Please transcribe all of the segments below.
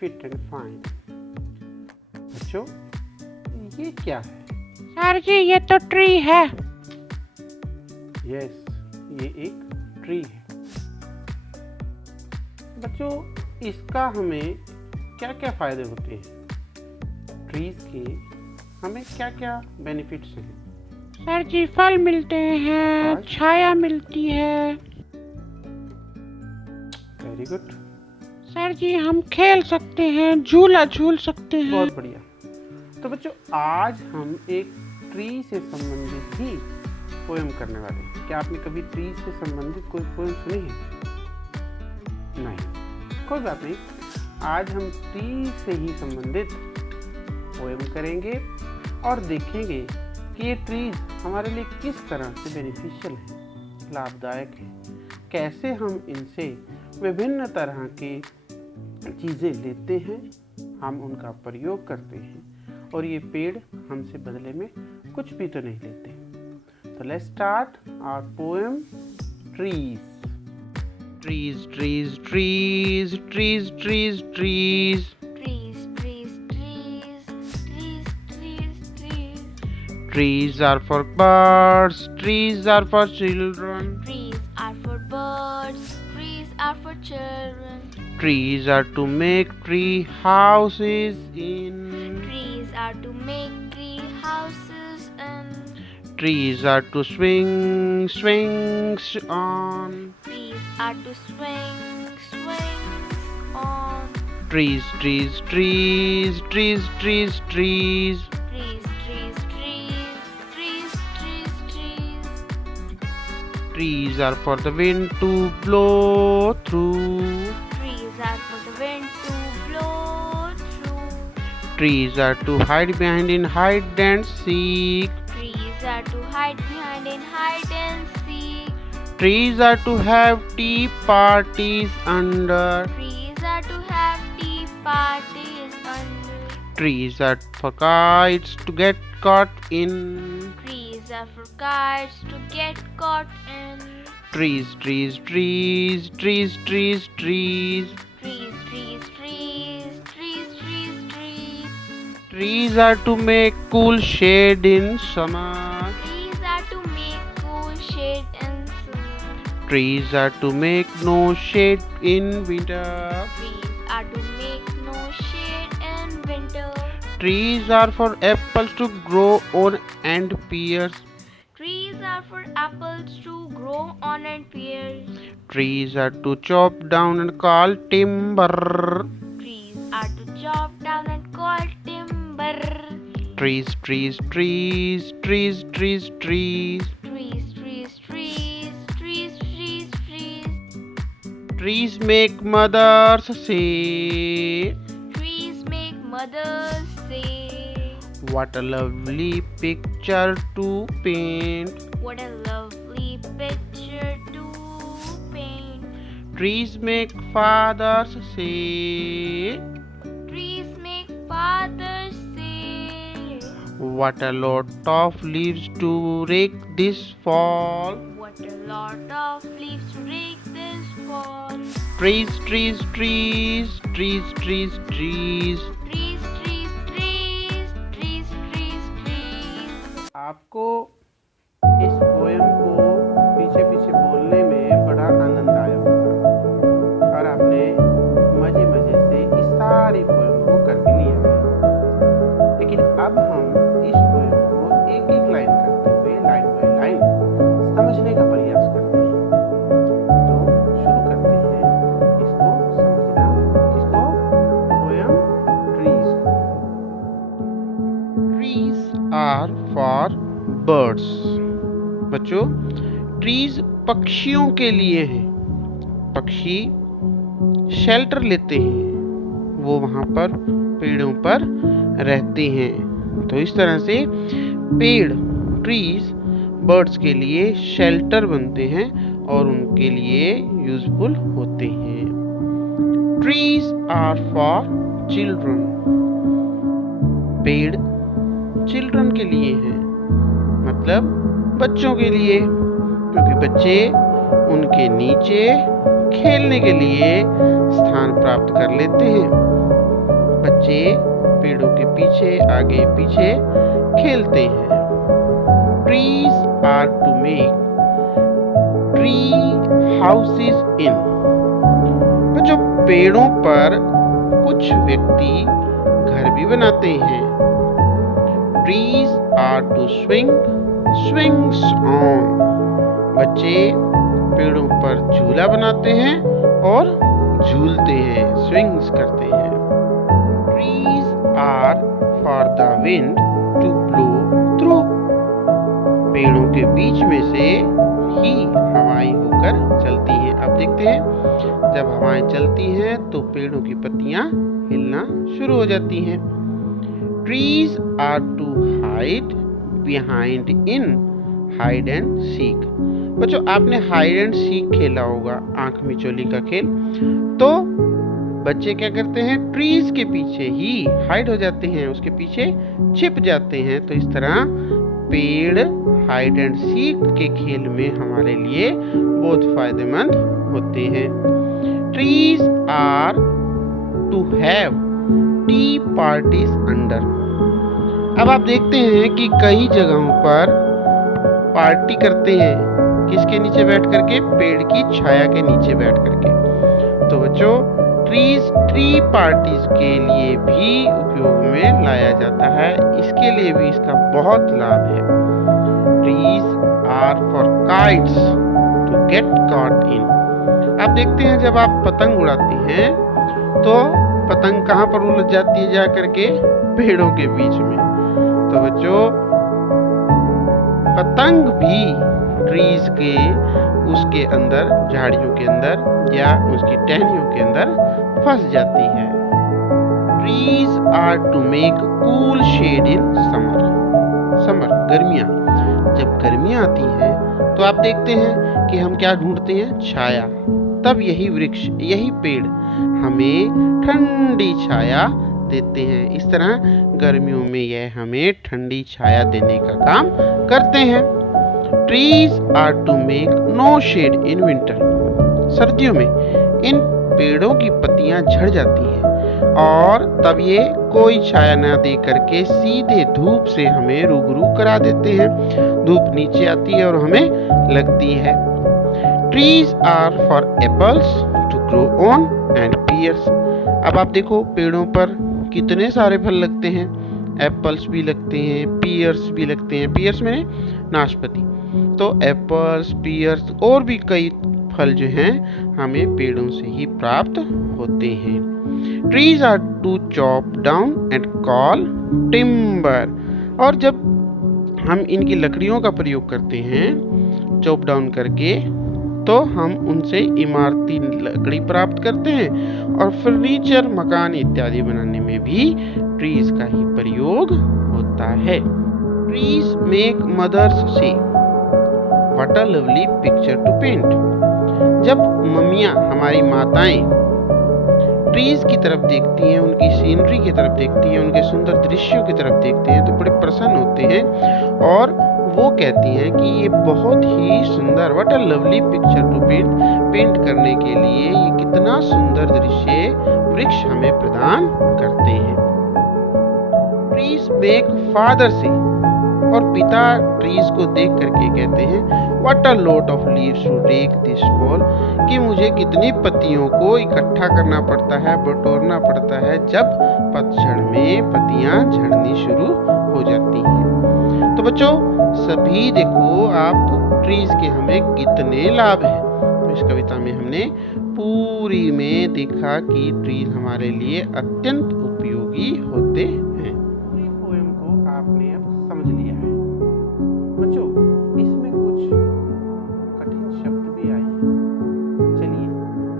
fit and fine. बच्चों, ये क्या है? सर जी ये तो ट्री है। यस, ये एक ट्री है। बच्चों, इसका हमें क्या क्या फायदे होते हैं? ट्रीज के हमें क्या क्या बेनिफिट्स हैं? सर जी फल मिलते हैं, आकाश? छाया मिलती है। वेरी गुड, सर जी हम खेल सकते हैं, झूला झूल सकते हैं। बहुत बढ़िया। तो बच्चों, आज हम एक ट्री से संबंधित ही पोएम करने वाले हैं। क्या आपने कभी ट्री से संबंधित कोई पोएम सुनी है? नहीं, कोई बात नहीं। आज हम ट्री से ही संबंधित पोएम करेंगे और देखेंगे कि ये ट्रीज हमारे लिए किस तरह से बेनिफिशियल हैं, लाभदायक हैं, कैसे हम इनसे विभिन्न तरह की चीज़ें लेते हैं, हम उनका प्रयोग करते हैं और ये पेड़ हमसे बदले में कुछ भी तो नहीं लेते। तो let's start our poem trees. Trees trees trees trees trees trees Trees, trees, trees, trees, trees, trees. Trees are for birds, trees are for children. Trees are for birds, trees are for children. Trees are to make tree houses in. Trees are to make tree houses and Trees are to swings on. trees are to swings on. Trees, trees, trees, trees, trees, trees. Trees, trees, trees, trees, trees, trees. Trees are for the wind to blow through. Trees are for the wind to blow through. Trees are to hide behind in hide and seek. Trees are to hide behind in hide and seek. Trees are to have tea parties under. Trees are to have tea parties under. Trees are for kites to get caught in. Trees are for kites to get caught in. Trees, trees, trees, trees, trees, trees. Trees, trees, trees, trees, trees, trees. Trees are to make cool shade in summer. Trees are to make cool shade in summer. Trees are to make no shade in winter. Trees are to make no shade in winter. Trees are for apples to grow on and pears. Trees are for apples to grow on and pears. Trees are to chop down and call timber. Trees are to chop down and call timber. Trees, trees, trees, trees, trees, trees. Trees, trees, trees, trees, trees, trees. Trees make mothers say, Trees make mothers say, what a lovely picture to paint. what a lovely picture to paint. Trees make fathers say, Trees make fathers say, what a lot of leaves to rake this fall. what a lot of leaves to rake this fall. Trees, trees, trees, trees, trees, trees. Trees, trees, trees, trees, trees, trees. आपको इस poem को पीछे पीछे बोलने में बड़ा आनंद आया होगा और आपने मजे मजे से इस सारी पोएम को कर भी लिया है। लेकिन अब हम इस पोएम को एक एक लाइन करते हुए लाइन बाय लाइन समझने का प्रयास करते हैं। तो शुरू करते हैं इसको समझना, किसको? पोएम ट्रीज को। Trees are for birds. बच्चों, ट्रीज पक्षियों के लिए हैं। पक्षी शेल्टर लेते हैं, वो वहाँ पर पेड़ों पर रहते हैं। तो इस तरह से पेड़, ट्रीज, बर्ड्स के लिए शेल्टर बनते हैं और उनके लिए यूजफुल होते हैं। Trees are for children. पेड़ चिल्ड्रन के लिए हैं, मतलब बच्चों के लिए, क्योंकि बच्चे उनके नीचे खेलने के लिए स्थान प्राप्त कर लेते हैं। बच्चे पेड़ों के पीछे आगे पीछे खेलते हैं। Trees are to make tree houses in. बच्चों पेड़ों पर कुछ व्यक्ति घर भी बनाते हैं। Trees are to swing swings on. बच्चे पेड़ों पर झूला बनाते हैं और झूलते हैं, स्विंग्स करते हैं। Trees are for the wind to blow through. पेड़ों के बीच में से ही हवाएं होकर चलती हैं। आप देखते हैं जब हवाएं चलती हैं तो पेड़ों की पत्तियां हिलना शुरू हो जाती हैं। Trees are to hide behind in hide and seek. बच्चों आपने हाइड एंड सीक खेला होगा, आंख मिचौली का खेल। तो बच्चे क्या करते हैं, ट्रीज के पीछे ही हाइड हो जाते हैं, उसके पीछे छिप जाते हैं। तो इस तरह पेड़ हाइड एंड सीक के खेल में हमारे लिए बहुत फायदेमंद होते हैं। Trees are to have tea parties under. अब आप देखते हैं कि कई जगहों पर पार्टी करते हैं, किसके नीचे बैठ करके, पेड़ की छाया के नीचे बैठ करके। तो बच्चों ट्रीज ट्री पार्टीज के लिए भी उपयोग में लाया जाता है, इसके लिए भी इसका बहुत लाभ है। Trees are for kites to get caught in. आप देखते हैं जब आप पतंग उड़ाते हैं तो पतंग कहाँ पर उलझ जाती है, जा करके पेड़ों के बीच में। तो बच्चों पतंग भी ट्रीज के उसके अंदर, झाड़ियों के अंदर या उसकी टहनियों के अंदर फंस जाती है। Trees are to make cool shade in summer. Summer गर्मियाँ, जब गर्मियाँ आती हैं तो आप देखते हैं कि हम क्या ढूंढते हैं, छाया। तब यही वृक्ष, यही पेड़ हमें ठंडी छाया देते हैं। इस तरह गर्मियों में यह हमें ठंडी छाया देने का काम करते हैं। Trees are to make no shade in winter. सर्दियों में इन पेड़ों की पत्तियां झड़ जाती हैं और तब ये कोई छाया न दे करके सीधे धूप से हमें रूबरू करा देते हैं। धूप नीचे आती है और हमें लगती है। Trees are for apples to grow on and pears. अब आप देखो पेड़ों पर कितने सारे फल लगते हैं, एप्पल्स भी लगते हैं, पियर्स भी लगते हैं। पियर्स में नाशपाती। तो एप्पल्स, पियर्स और भी कई फल जो हैं हमें पेड़ों से ही प्राप्त होते हैं। Trees are to chop down and call timber. और जब हम इनकी लकड़ियों का प्रयोग करते हैं चॉप डाउन करके, तो हम उनसे इमारती लकड़ी प्राप्त करते हैं और फर्नीचर, मकान इत्यादि बनाने में भी ट्रीज का ही प्रयोग होता है। Trees make mothers say what a lovely picture to paint. जब मम्मियाँ, हमारी माताएं ट्रीज की तरफ देखती हैं, उनकी सीनरी की तरफ देखती हैं, उनके सुंदर दृश्यों की तरफ देखते हैं तो बड़े प्रसन्न होते हैं और वो कहती हैं कि ये बहुत ही सुंदर, what a lovely picture to paint करने के लिए ये कितना सुंदर दृश्य वृक्ष हमें प्रदान करते हैं। ट्रीज मेक फादर से, और पिता ट्रीज को देख करके कहते हैं what a lot of leaves to take this fall, कि मुझे कितनी पत्तियों को इकट्ठा करना पड़ता है, बटोरना पड़ता है जब पतझड़ में पत्तियां झड़नी शुरू हो जाती हैं। तो बच्चों सभी देखो आप ट्रीज के हमें कितने लाभ हैं। तो इस कविता में हमने पूरी में देखा कि ट्रीज हमारे लिए अत्यंत उपयोगी होते हैं। पूरी पोएम को आपने अब समझ लिया है। बच्चों इसमें कुछ कठिन शब्द भी आए हैं। चलिए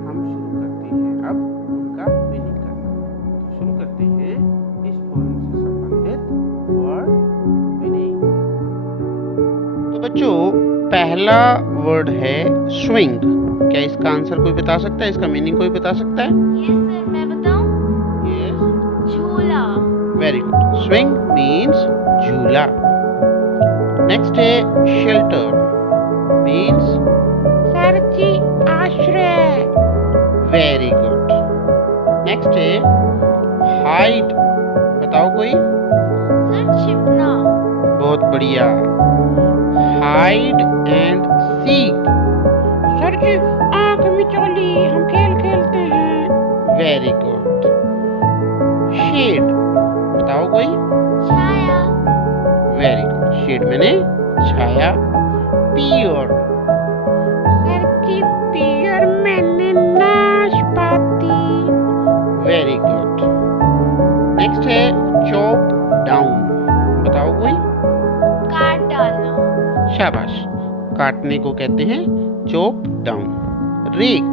हम शुरू करते हैं अब उनका मीनिंग करना। तो शुरू करते हैं इस पोएम से संबंधित वर्ड मीनिंग। तो बच्चों पहला वर्ड है स्विंग। क्या इसका आंसर कोई बता सकता है, इसका मीनिंग कोई बता सकता है? यस सर, मैं बताऊं? यस, झूला। Very good. स्विंग मीन्स झूला। नेक्स्ट है शेल्टर, मीन्स सारथी, आश्रय। Very good. नेक्स्ट है हाइड, बताओ कोई। सर छिपना। बहुत बढ़िया। Hide and seek. सर जी आंख मिचौली, हम खेल खेलते हैं। Very good. शेड, बताओ कोई। छाया। वेरी गुड, शेड मैंने छाया। पियर, सर जी पियर मैंने नाशपाती। Very good. नेक्स्ट है चॉप डाउन, बताओ कोई। काट डालना। शाबाश, काटने को कहते हैं चॉप डाउन। रेक,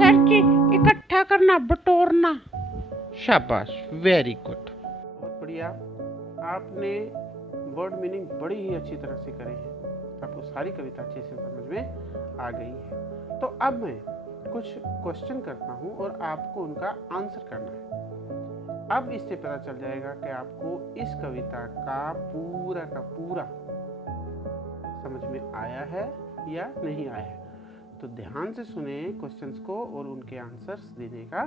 सर जी इकट्ठा करना, बटोरना। शाबाश, वेरी गुड। बहुत बढ़िया। आपने वर्ड मीनिंग बड़ी ही अच्छी तरह से करे हैं, आपको सारी कविता अच्छे से समझ में आ गई है। तो अब मैं कुछ क्वेश्चन करता हूँ और आपको उनका आंसर करना है। अब इससे पता चल जाएगा कि आपको इस कविता का पूरा समझ में आया है या नहीं आया है। तो ध्यान से सुने क्वेश्चंस को और उनके आंसर्स देने का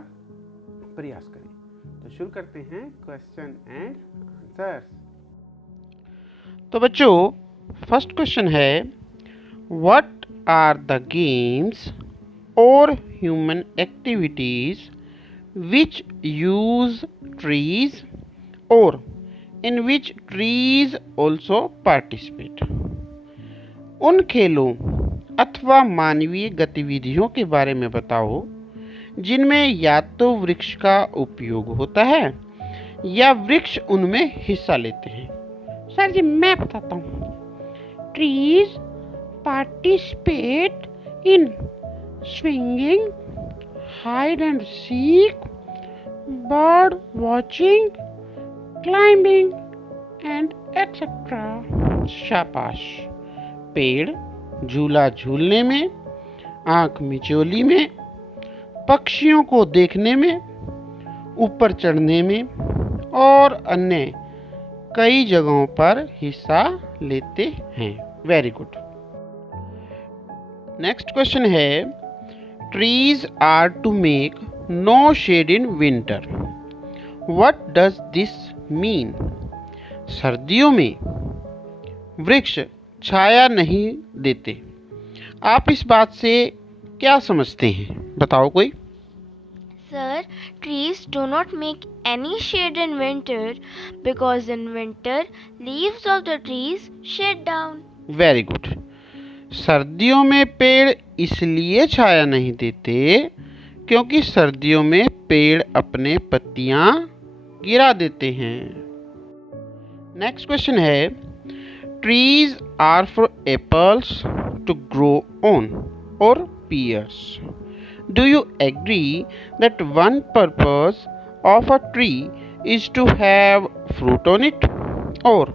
प्रयास करें। तो शुरू करते हैं क्वेश्चन एंड आंसर्स। तो बच्चों, फर्स्ट क्वेश्चन है, व्हाट आर द गेम्स और human activities which use trees or in which trees also participate। उन खेलों अथवा मानवीय गतिविधियों के बारे में बताओ जिनमें या तो वृक्ष का उपयोग होता है या वृक्ष उनमें हिस्सा लेते हैं। सर जी मैं बताता हूँ। Trees participate in swinging, hide and seek, bird watching, climbing and etc। शाबाश। पेड़ झूला झूलने में, आंख मिचोली में, पक्षियों को देखने में, ऊपर चढ़ने में और अन्य कई जगहों पर हिस्सा लेते हैं। Very good. नेक्स्ट क्वेश्चन है, trees are to make no shade in winter। What does this mean? सर्दियों में वृक्ष छाया नहीं देते। आप इस बात से क्या समझते हैं, बताओ कोई। Sir, trees do not make any shade in winter because in winter leaves of the trees shed down। Very good. सर्दियों में पेड़ इसलिए छाया नहीं देते क्योंकि सर्दियों में पेड़ अपने पत्तियां गिरा देते हैं। नेक्स्ट क्वेश्चन है, trees are for apples to grow on और pears। Do you agree that one purpose of a tree is to have fruit on it, और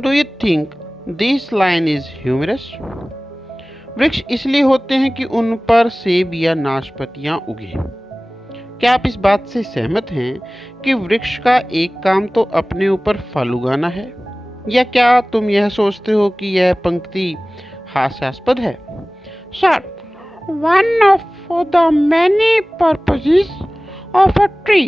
do you think this line is humorous. वृक्ष इसलिए होते हैं कि उन पर सेब या नाशपातियां उगे। क्या आप इस बात से सहमत हैं कि वृक्ष का एक काम तो अपने ऊपर फल उगाना है, या क्या तुम यह सोचते हो कि यह पंक्ति हास्यास्पद है। Sir, one of the many purposes of a tree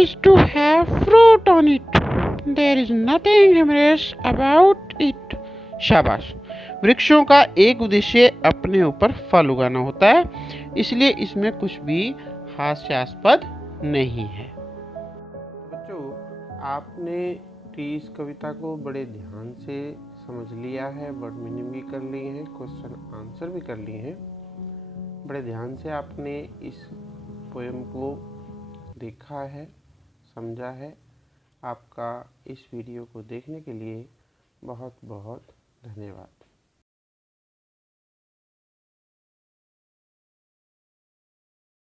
is to have fruit on it. There is nothing humorous about it. शाबाश। वृक्षों का एक उद्देश्य अपने ऊपर फल उगाना होता है, इसलिए इसमें कुछ भी हास्यास्पद नहीं है। बच्चों, आपने ट्रीज कविता को बड़े ध्यान से समझ लिया है, वर्ड मीनिंग भी कर लिए हैं, क्वेश्चन आंसर भी कर लिए हैं। बड़े ध्यान से आपने इस पोएम को देखा है, समझा है। आपका इस वीडियो को देखने के लिए बहुत बहुत धन्यवाद।